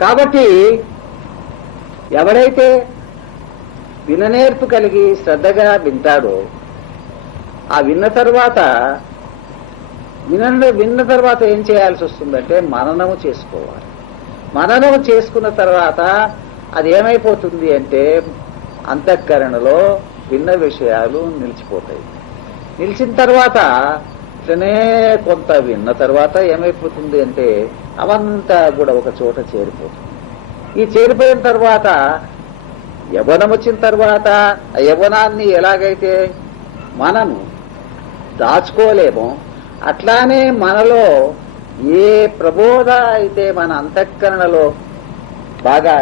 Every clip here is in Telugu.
కాబట్టి ఎవరైతే విననేర్పు కలిగి శ్రద్ధగా వింటాడో ఆ విన్న తర్వాత విన విన్న తర్వాత ఏం చేయాల్సి వస్తుందంటే మననము చేసుకోవాలి. మననము చేసుకున్న తర్వాత అది ఏమైపోతుంది అంటే అంతఃకరణలో విన్న విషయాలు నిలిచిపోతాయి. నిలిచిన తర్వాత ఇట్లనే కొంత విన్న తర్వాత ఏమైపోతుంది అంటే అవంతా కూడా ఒక చోట చేరిపోతుంది. ఈ చేరిపోయిన తర్వాత యవనం వచ్చిన తర్వాత ఆ యవనాన్ని ఎలాగైతే మనము దాచుకోలేమో అట్లానే మనలో ఏ ప్రబోధ అయితే మన అంతఃకరణలో బాగా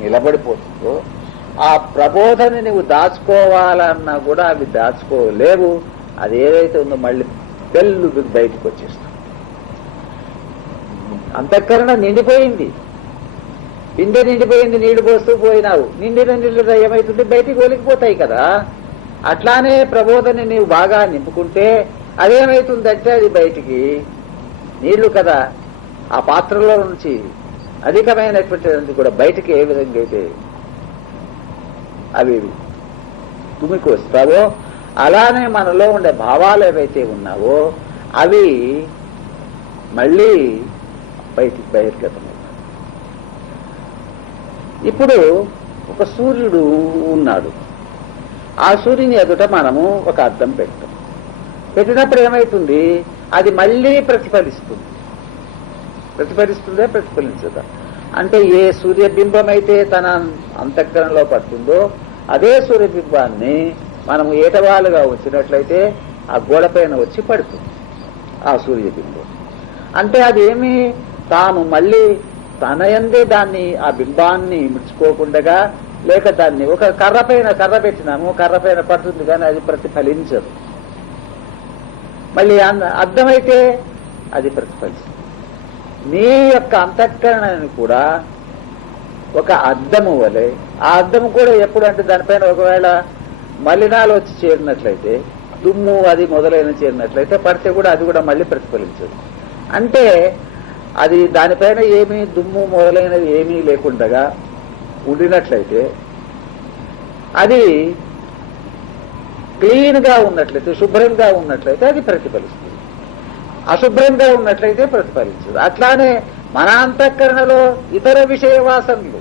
నిలబడిపోతుందో ఆ ప్రబోధని నువ్వు దాచుకోవాలన్నా కూడా అవి దాచుకోలేవు. అది ఏదైతే ఉందో మళ్ళీ పెళ్ళు బయటకు వచ్చేస్తుంది. అంతఃకరణ నిండిపోయింది. పిండి నిండిపోయింది నీళ్ళు పోస్తూ పోయినావు. నిండిన నీళ్ళు ఏమైతుంది? బయటికి ఒలికిపోతాయి కదా. అట్లానే ప్రబోధని నీవు బాగా నింపుకుంటే అదేమైతుందంటే అది బయటికి నీళ్ళు కదా. ఆ పాత్రలో నుంచి అధికమైనటువంటి కూడా బయటికి ఏ విధంగా అయితే అవి తుమికి వస్తావో అలానే మనలో ఉండే భావాలు ఏవైతే ఉన్నావో అవి మళ్ళీ బయటికి బహిర్గతమవుతాడు ఇప్పుడు ఒక సూర్యుడు ఉన్నాడు. ఆ సూర్యుని ఎదుట మనము ఒక అద్దం పెట్టాం. పెట్టినప్పుడు ఏమైతుంది? అది మళ్ళీ ప్రతిఫలిస్తుంది. ప్రతిఫలిస్తుందే? ప్రతిఫలించదా? అంటే ఏ సూర్యబింబం అయితే తన అంతఃకరణలో పడుతుందో అదే సూర్యబింబాన్ని మనము ఏటవాలుగా వచ్చినట్లయితే ఆ గోడపైన వచ్చి పడుతుంది. ఆ సూర్యబింబం. అంటే అది ఏమి తాను మళ్ళీ తన దాన్ని ఆ బింబాన్ని ముడుచుకోకుండా లేక దాన్ని ఒక కర్ర పైన కర్ర పెట్టినాము కర్ర పైన పడుతుంది కానీ అది ప్రతిఫలించదు. మళ్ళీ అర్థమైతే అది ప్రతిఫలిస్తుంది. నీ యొక్క అంతఃకరణని కూడా ఒక అద్దము వలె ఆ అద్దము కూడా ఎప్పుడు అంటే దానిపైన ఒకవేళ మలినాలు వచ్చి చేరినట్లయితే దుమ్ము అది మొదలైన చేరినట్లయితే పడితే కూడా అది కూడా మళ్ళీ ప్రతిఫలించదు. అంటే అది దానిపైన ఏమీ దుమ్ము మొదలైనవి ఏమీ లేకుండగా ఉండినట్లయితే అది క్లీన్గా ఉన్నట్లయితే శుభ్రంగా ఉన్నట్లయితే అది ప్రతిఫలిస్తుంది. అశుభ్రంగా ఉన్నట్లయితే ప్రతిఫలించదు అట్లానే మన అంతఃకరణలో ఇతర విషయ వాసనలు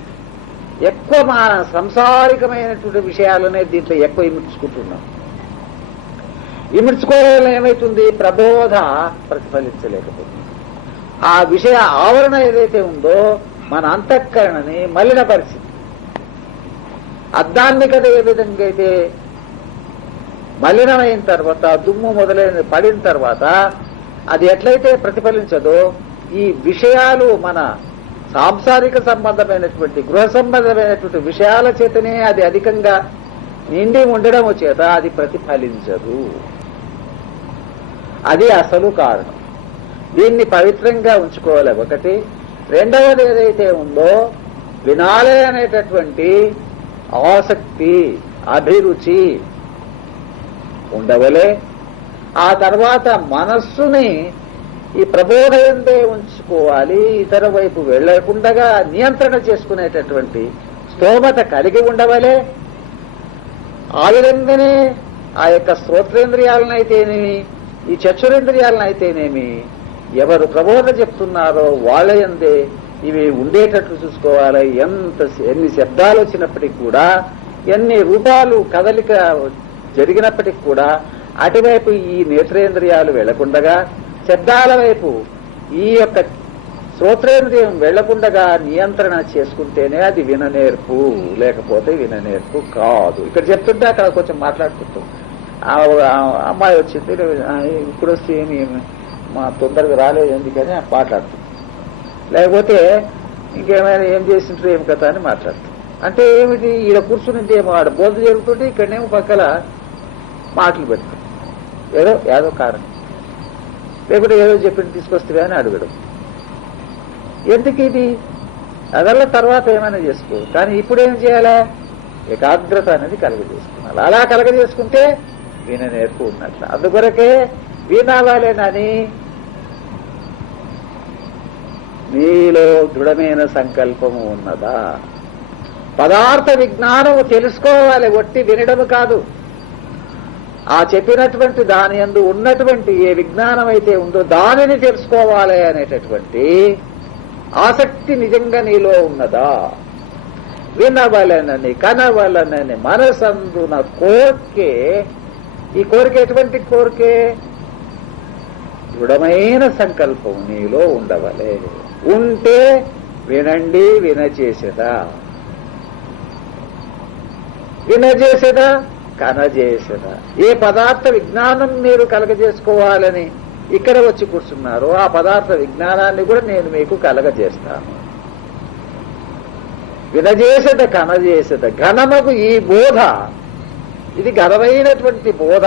ఎక్కువ మన సంసారికమైనటువంటి విషయాలనే దీంట్లో ఎక్కువ ఇముడ్చుకుంటున్నాం. ఇమిడ్చుకోవడం వల్ల ఏమైతుంది? ప్రబోధ ప్రతిఫలించలేకపోతుంది. ఆ విషయ ఆవరణ ఏదైతే ఉందో మన అంతఃకరణని మలినపరిచింది. పరిస్థితి కదా ఏ విధంగా అయితే మలినమైన తర్వాత దుమ్ము మొదలైన పడిన తర్వాత అది ఎట్లయితే ప్రతిఫలించదో ఈ విషయాలు మన సాంసారిక సంబంధమైనటువంటి గృహ సంబంధమైనటువంటి విషయాల చేతనే అది అధికంగా నిండి ఉండడం చేత అది ప్రతిఫలించదు. అది అసలు కారణం. దీన్ని పవిత్రంగా ఉంచుకోవాలి. ఒకటి. రెండవది ఏదైతే ఉందో వినాలే అనేటటువంటి ఆసక్తి అభిరుచి ఉండవలే. ఆ తర్వాత మనస్సుని ఈ ప్రబోధయందే ఉంచుకోవాలి. ఇతర వైపు వెళ్ళకుండా నియంత్రణ చేసుకునేటటువంటి స్తోమత కలిగి ఉండవలే. ఆ విధంగానే ఆ యొక్క శ్రోత్రేంద్రియాలనైతేనేమి ఈ చక్షురేంద్రియాలనైతేనేమి ఎవరు ప్రబోధ చెప్తున్నారో వాళ్ళయందే ఇవి ఉండేటట్లు చూసుకోవాలి. ఎంత ఎన్ని శబ్దాలు వచ్చినప్పటికీ కూడా ఎన్ని రూపాలు కదలిక జరిగినప్పటికి కూడా అటువైపు ఈ నేత్రేంద్రియాలు వెళ్ళకుండగా శబ్దాల వైపు ఈ యొక్క శ్రోత్రేంద్రియం వెళ్ళకుండగా నియంత్రణ చేసుకుంటేనే అది విననేర్పు లేకపోతే విననేర్పు కాదు. ఇక్కడ చెప్తుంటే అక్కడ కొంచెం మాట్లాడుకుంటాం అమ్మాయి వచ్చింది ఇప్పుడు వస్తే ఏమి మా తొందరగా రాలేదు ఎందుకని మాట్లాడుతుంది లేకపోతే ఇంకేమైనా ఏం చేసింటారు ఏం కథ అని మాట్లాడుతుంది అంటే ఏమిటి ఈడ కూర్చునింటే ఏమో ఆడ బోధ జరుగుతుంటే ఇక్కడనేమో పక్కల మాటలు పెడతాం. ఏదో ఏదో కారణం. లేకుంటే ఏదో చెప్పి తీసుకొస్తే అని అడగడం. ఎందుకు ఇది? అదల్ల తర్వాత ఏమైనా చేసుకో. కానీ ఇప్పుడు ఏం చేయాలా? ఏకాగ్రత అనేది కలగజేసుకోవాలి అలా కలగజేసుకుంటే వీణ నేర్పు ఉన్నట్లు. అందుకొరకే వీణావాలేనని నీలో దృఢమైన సంకల్పము ఉన్నదా? పదార్థ విజ్ఞానము తెలుసుకోవాలి ఒట్టి వినడము కాదు. ఆ చెప్పినటువంటి దాని యందు ఉన్నటువంటి ఏ విజ్ఞానం అయితే ఉందో దానిని తెలుసుకోవాలి అనేటటువంటి ఆసక్తి నిజంగా నీలో ఉన్నదా? వినవలనని కనవలనని మనసందున కోరికే ఈ కోరిక ఎటువంటి కోరికే? దృఢమైన సంకల్పం నీలో ఉండవలే. ఉంటే వినండి వినచేసేదా? వినజేసేదా కనజేసేదా? ఏ పదార్థ విజ్ఞానం మీరు కలగజేసుకోవాలని ఇక్కడ వచ్చి కూర్చున్నారో ఆ పదార్థ విజ్ఞానాన్ని కూడా నేను మీకు కలగజేస్తాను. వినజేసేద కనజేసేద? ఘనమకు ఈ బోధ. ఇది ఘనమైనటువంటి బోధ.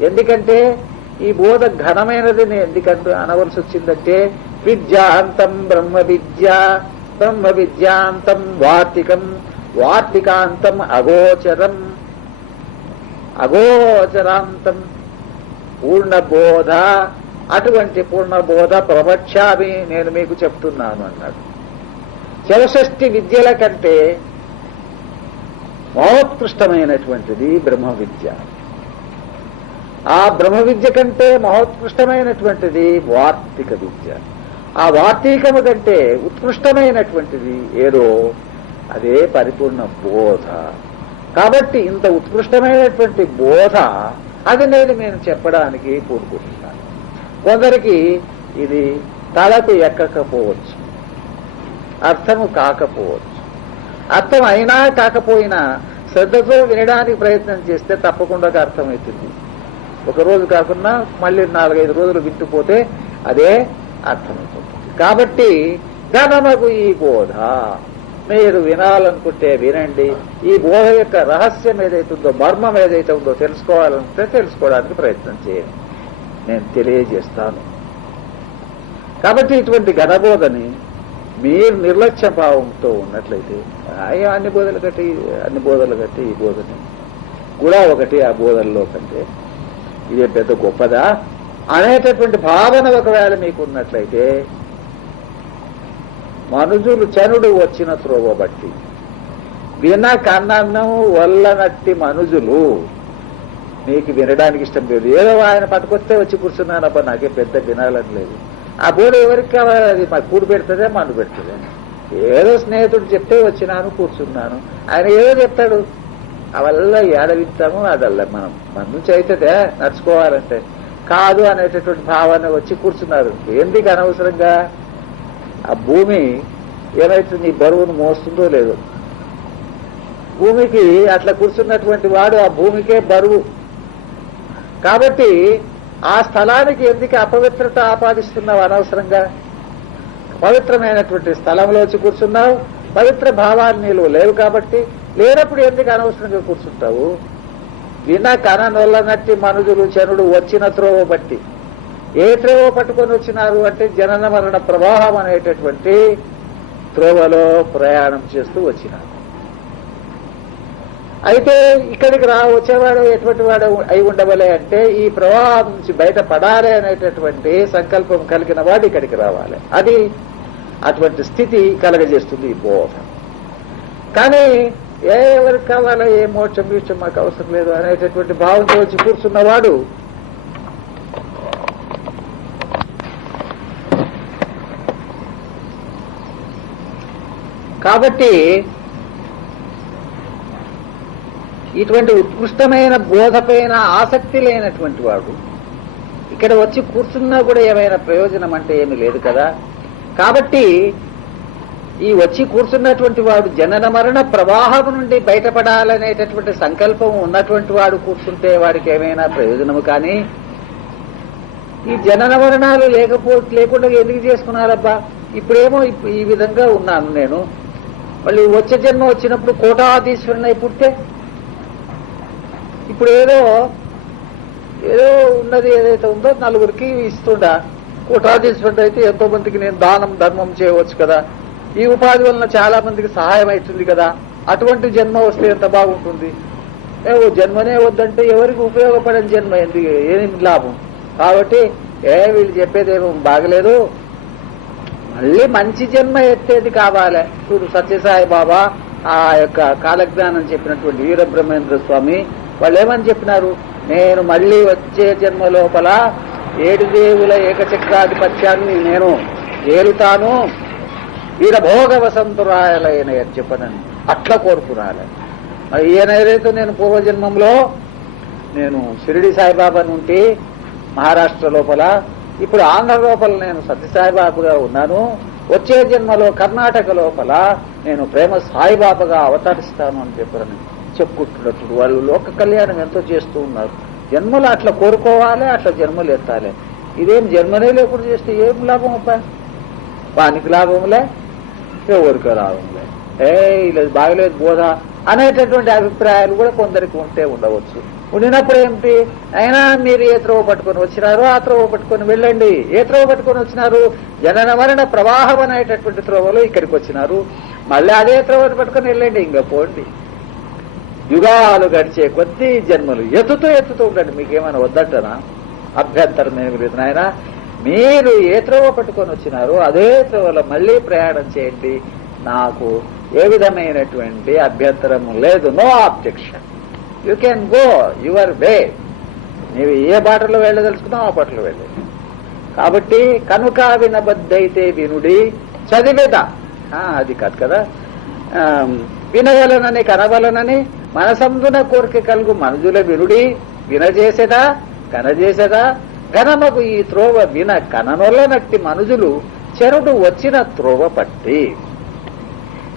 ఎందుకంటే ఈ బోధ ఘనమైనది ఎందుకంటే అనవలసి వచ్చిందంటే విద్యాంతం బ్రహ్మ విద్య బ్రహ్మ విద్యాంతం వార్తికం వార్తికాంతం అగోచరం. అగోచరాంతం పూర్ణబోధ అటువంటి పూర్ణబోధ ప్రవక్ష్యామి నేను మీకు చెప్తున్నాను అన్నాడు. చరషష్ఠి విద్యల కంటే మహోత్కృష్టమైనటువంటిది బ్రహ్మ విద్య. ఆ బ్రహ్మ విద్య కంటే మహోత్కృష్టమైనటువంటిది వార్తిక విద్య. ఆ వార్తీకము కంటే ఉత్కృష్టమైనటువంటిది ఏదో అదే పరిపూర్ణ బోధ. కాబట్టి ఇంత ఉత్కృష్టమైనటువంటి బోధ అది నేను నేను చెప్పడానికి కోరుకుంటున్నాను కొందరికి ఇది తలకు ఎక్కకపోవచ్చు అర్థము కాకపోవచ్చు. అర్థం అయినా కాకపోయినా శ్రద్ధతో వినడానికి ప్రయత్నం చేస్తే తప్పకుండా అర్థమవుతుంది. ఒక రోజు కాకుండా మళ్ళీ నాలుగైదు రోజులు వింటుపోతే అదే అర్థమవుతుంది. కాబట్టి ఘనమకు ఈ బోధ. మీరు వినాలనుకుంటే వినండి. ఈ బోధ యొక్క రహస్యం ఏదైతుందో మర్మం ఏదైతే ఉందో తెలుసుకోవాలనుకుంటే తెలుసుకోవడానికి ప్రయత్నం చేయండి. నేను తెలియజేస్తాను. కాబట్టి ఇటువంటి ఘనబోధని మీరు నిర్లక్ష్య భావంతో ఉన్నట్లయితే అన్ని బోధలు కట్టి అన్ని బోధలు కట్టి ఈ బోధని. కూడా ఒకటి ఆ బోధల్లో కంటే ఇదే పెద్ద గొప్పదా? అనేటటువంటి భావన ఒకవేళ మీకు ఉన్నట్లయితే మనుజులు చనుడు వచ్చిన త్రోవ బట్టి విన కన్నము వల్లనట్టి మనుజులు నీకు వినడానికి ఇష్టం లేదు. ఏదో ఆయన పట్టుకొస్తే వచ్చి కూర్చున్నానప్ప నాకే పెద్ద వినాలని లేదు. ఆ బోర్డు ఎవరికి కావాలి? అది మాకు కూడు పెడుతుందే మను పెడుతుందే. ఏదో స్నేహితుడు చెప్తే వచ్చినాను కూర్చున్నాను. ఆయన ఏదో చెప్తాడు. అవల్ల ఏడ వింటాము అదల్ల మనం మన నుంచి అవుతుందే నడుచుకోవాలంటే. కాదు అనేటటువంటి భావాన్ని వచ్చి కూర్చున్నారు. ఎందుకు అనవసరంగా? ఆ భూమి ఏమైతే నీ బరువును మోస్తుందో లేదో. భూమికి అట్లా కూర్చున్నటువంటి వాడు ఆ భూమికే బరువు. కాబట్టి ఆ స్థలానికి ఎందుకు అపవిత్రత ఆపాదిస్తున్నావు అనవసరంగా? పవిత్రమైనటువంటి స్థలంలో వచ్చి కూర్చున్నావు. పవిత్ర భావాన్ని నీళ్ళు లేవు కాబట్టి లేనప్పుడు ఎందుకు అనవసరంగా కూర్చుంటావు? విన కననొల్లనట్టి మనుజులు చనుడు వచ్చిన త్రోవ బట్టి. ఏ త్రోవ పట్టుకొని వచ్చినారు అంటే జనన మరణ ప్రవాహం అనేటటువంటి త్రోవలో ప్రయాణం చేస్తూ వచ్చినారు. అయితే ఇక్కడికి రా వచ్చేవాడు ఎటువంటి వాడు అయి ఉండవలే అంటే ఈ ప్రవాహం నుంచి బయటపడాలి అనేటటువంటి సంకల్పం కలిగిన వాడు ఇక్కడికి రావాలి. అది అటువంటి స్థితి కలగజేస్తుంది ఈ బోధ. కానీ ఏ ఎవరికి కావాలో ఏ మోక్షం ఇష్టం మాకు అవసరం లేదు అనేటటువంటి భావంతో వచ్చి కూర్చున్నవాడు. కాబట్టి ఇటువంటి ఉత్కృష్టమైన బోధపైన ఆసక్తి లేనటువంటి వాడు ఇక్కడ వచ్చి కూర్చున్నా కూడా ఏమైనా ప్రయోజనం అంటే ఏమీ లేదు కదా. కాబట్టి ఈ వచ్చి కూర్చున్నటువంటి వాడు జనన మరణ ప్రవాహం నుండి బయటపడాలనేటటువంటి సంకల్పం ఉన్నటువంటి వాడు కూర్చుంటే వాడికి ఏమైనా ప్రయోజనము కానీ? ఈ జనన మరణాలు లేకపో లేకుండా ఎందుకు చేసుకున్నారబ్బా? ఇప్పుడేమో ఈ విధంగా ఉన్నాను నేను. మళ్ళీ వచ్చే జన్మ వచ్చినప్పుడు కోటాధీశ్వరుని అయి పుడితే? ఇప్పుడు ఏదో ఏదో ఉన్నది ఏదైతే ఉందో నలుగురికి ఇస్తుండా. కోటాధీశ్వరుడు అయితే ఎంతో మందికి నేను దానం ధర్మం చేయవచ్చు కదా. ఈ ఉపాధి వలన చాలా మందికి సహాయం అవుతుంది కదా. అటువంటి జన్మ వస్తే ఎంత బాగుంటుంది? ఓ జన్మనే వద్దంటే ఎవరికి ఉపయోగపడని జన్మ? ఎందుకు ఏమి లాభం? కాబట్టి ఏ వీళ్ళు చెప్పేదేమో బాగలేదు. మళ్ళీ మంచి జన్మ ఎత్తేది కావాలి. చూడు సత్యసాయి బాబా ఆ యొక్క కాలజ్ఞానం చెప్పినటువంటి వీరబ్రహ్మేంద్ర స్వామి వాళ్ళు ఏమని చెప్పినారు? నేను మళ్ళీ వచ్చే జన్మ లోపల ఏడు దేవుల ఏకచక్రాధిపత్యాన్ని నేను ఏలుతాను వీరభోగ వసంతురాయలైన చెప్పనని అట్లా కోరుకురాలే. మరి ఈయన ఏదైతే నేను పూర్వజన్మంలో నేను షిరిడి సాయిబాబా నుండి మహారాష్ట్ర లోపల ఇప్పుడు ఆంధ్ర లోపల నేను సత్యసాయిబాబుగా ఉన్నాను వచ్చే జన్మలో కర్ణాటక లోపల నేను ప్రేమ సాయిబాబాగా అవతరిస్తాను అని చెప్పారని చెప్పుకుంటున్నప్పుడు వాళ్ళు లోక కళ్యాణం ఎంతో చేస్తూ ఉన్నారు. జన్మలు అట్లా కోరుకోవాలి అట్లా జన్మలు ఎత్తాలి. ఇదేం జన్మనే లేకుండా చేస్తే ఏం లాభం అబ్బా? వానికి లాభంలే ఎవరికి లాభంలే ఏ లేదు బాగలేదు బోధ అనేటటువంటి అభిప్రాయాలు కూడా కొందరికి ఉంటే ఉండవచ్చు. ఉండినప్పుడు ఏంటి? అయినా మీరు ఏ త్రోవ పట్టుకొని వచ్చినారో ఆ త్రోవ పట్టుకొని వెళ్ళండి. ఏ త్రోవ పట్టుకొని వచ్చినారు? జనన మరణ ప్రవాహం అనేటటువంటి త్రోవలో ఇక్కడికి వచ్చినారు. మళ్ళీ అదే త్రోవను పట్టుకొని వెళ్ళండి ఇంకా పోండి. యుగాలు గడిచే కొద్దీ జన్మలు ఎత్తుతూ ఎత్తుతూ ఉండండి. మీకేమైనా వద్దంటనా అభ్యంతరం ఏమి లేదు నాయన. మీరు ఏ త్రోవ పట్టుకొని వచ్చినారో అదే త్రోవలో మళ్ళీ ప్రయాణం చేయండి. నాకు ఏ విధమైనటువంటి అభ్యంతరం లేదు. No objection. You can go your way. నీవు ఏ బాటలో వెళ్ళదలుచుకున్నావు ఆ బాటలో వెళ్ళండి కాబట్టి కనుక వినబద్దైతే వినుడి. చదివేదా? అది కాదు కదా. వినగలనని కనవలనని మనసందున కోరిక కలుగు మనుజుల వినుడి. వినజేసేదా కనజేసేదా ఘనమగు ఈ త్రోవ విన కననొల్లనట్టి మనుజులు చెరుడు వచ్చిన త్రోవ పట్టి.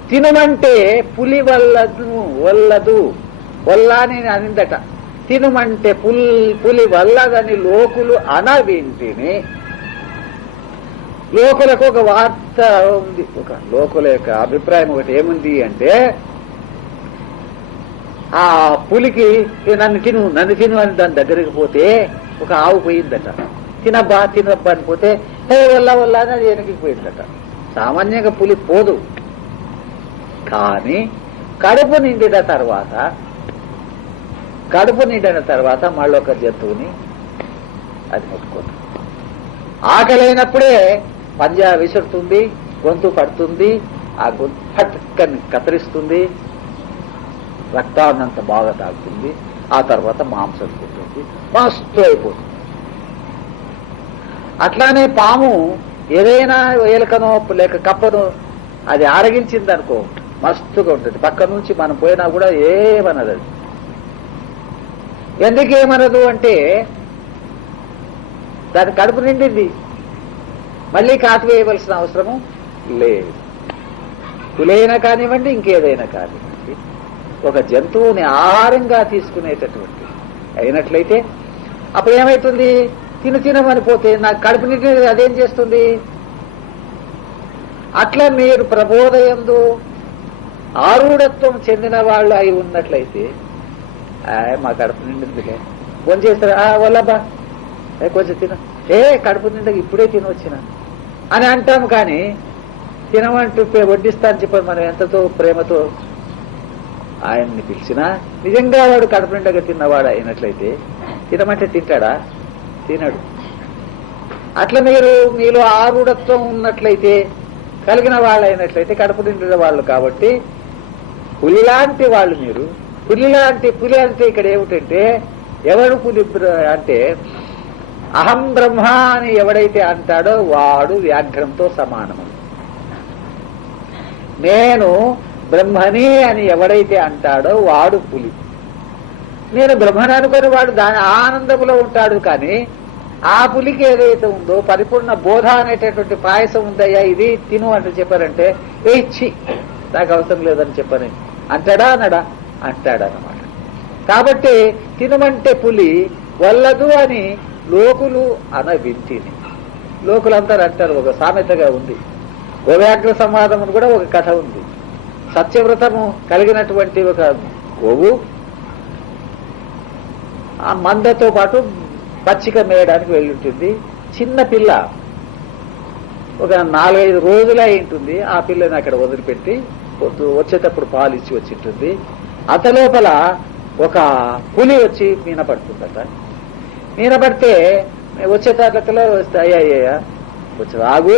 తినుమంటే పులి వల్లదు వల్లదు వల్లాని అనిందట. తినుమంటే పుల్ పులి వల్లదని లోకులు అనవింటిని. లోకులకు ఒక వార్త ఉంది. ఒక లోకుల యొక్క అభిప్రాయం ఒకటి ఏముంది అంటే ఆ పులికి నన్ను తిను నన్ను తిను అని దాని దగ్గరికి పోతే ఒక ఆవు పోయిందట. తినబ్బా తినబ్బా అని పోతే హే వల్ల వల్ల అని అది వెనక్కి పోయిందట. సామాన్యంగా పులి పోదు. కానీ కడుపు నిండిన తర్వాత కడుపు నిండిన తర్వాత మళ్ళీ ఒక జంతువుని అది ముట్టుకోదు. ఆకలైనప్పుడే పంజా విసురుతుంది గొంతు పడుతుంది ఆ గొంతు పట్టుకని కత్తిరిస్తుంది రక్తాన్నంత బాగా తాగుతుంది ఆ తర్వాత మాంసం మస్తు అయిపోతుంది. అట్లానే పాము ఏదైనా ఎలుకనో లేక కప్పను అది ఆరగించింది అనుకో మస్తుగా ఉంటుంది. పక్క నుంచి మనం పోయినా కూడా ఏమనదు అది. ఎందుకేమనదు అంటే దాని కడుపు నిండింది. మళ్ళీ కాటు వేయవలసిన అవసరము లేదు. పులైనా కానివ్వండి ఇంకేదైనా కానివ్వండి. ఒక జంతువుని ఆహారంగా తీసుకునేటటువంటి అయినట్లయితే అప్పుడు ఏమైతుంది? తిను తినమని పోతే నాకు కడుపు నిండి అదేం చేస్తుంది? అట్లా మీరు ప్రబోధయందు ఆరుడత్వం చెందిన వాళ్ళు అయి ఉన్నట్లయితే "ఆయ్, మా కడుపు నిండిందిలే. ఫోన్ చేస్తారు? "ఆ, వల్లబ్బా ఏ కొంచెం తిన. ఏ కడుపు నిండా ఇప్పుడే తినొచ్చిన. అని అంటాం కానీ తినమంటూ వడ్డిస్తాను వడ్డిస్తా అని చెప్పి మనం ఎంతతో ప్రేమతో. ఆయన్ని పిలిచినా నిజంగా వాడు కడుపు నిండగా తిన్నవాడు అయినట్లయితే తినమంటే తింటాడా? తినడు. అట్లా మీరు మీలో ఆరుడత్వం ఉన్నట్లయితే కలిగిన వాళ్ళు అయినట్లయితే కడుపు నిండిన వాళ్ళు కాబట్టి పులిలాంటి వాళ్ళు మీరు పులిలాంటి పులి అంటే ఇక్కడ ఏమిటంటే ఎవడు పులి అంటే అహం బ్రహ్మ అని ఎవడైతే అంటాడో వాడు వ్యాఘ్రంతో సమానము నేను బ్రహ్మనే అని ఎవడైతే అంటాడో వాడు పులి. నేను బ్రహ్మని అనుకుని వాడు దాని ఆనందములో ఉంటాడు కానీ ఆ పులికి ఏదైతే ఉందో పరిపూర్ణ బోధ అనేటటువంటి పాయసం ఉందయ్యా ఇది తిను అంటే చెప్పారంటే ఏ ఇచ్చి నాకు అవసరం లేదని చెప్పని. అంటాడా అనడా? అంటాడనమాట కాబట్టి తినమంటే పులి వల్లదు అని లోకులు అన వింటిని లోకులందరూ అంటారు ఒక సామెతగా ఉంది. గోవ్యాగ్ర సంవాదం అని కూడా ఒక కథ ఉంది. సత్యవ్రతము కలిగినటువంటి ఒక గోవు ఆ మందతో పాటు పచ్చిక మేయడానికి వెళ్ళి ఉంటుంది చిన్న పిల్ల ఒక నాలుగైదు రోజులే అయి ఉంటుంది. ఆ పిల్లని అక్కడ వదిలిపెట్టి పొద్దు వచ్చేటప్పుడు పాలు ఇచ్చి వచ్చింటుంది. అతలోపల ఒక పులి వచ్చి మీన పడుతుందట మీన పడితే వచ్చేటట్లలో అయ్యా అయ్యా కొంచెం ఆగు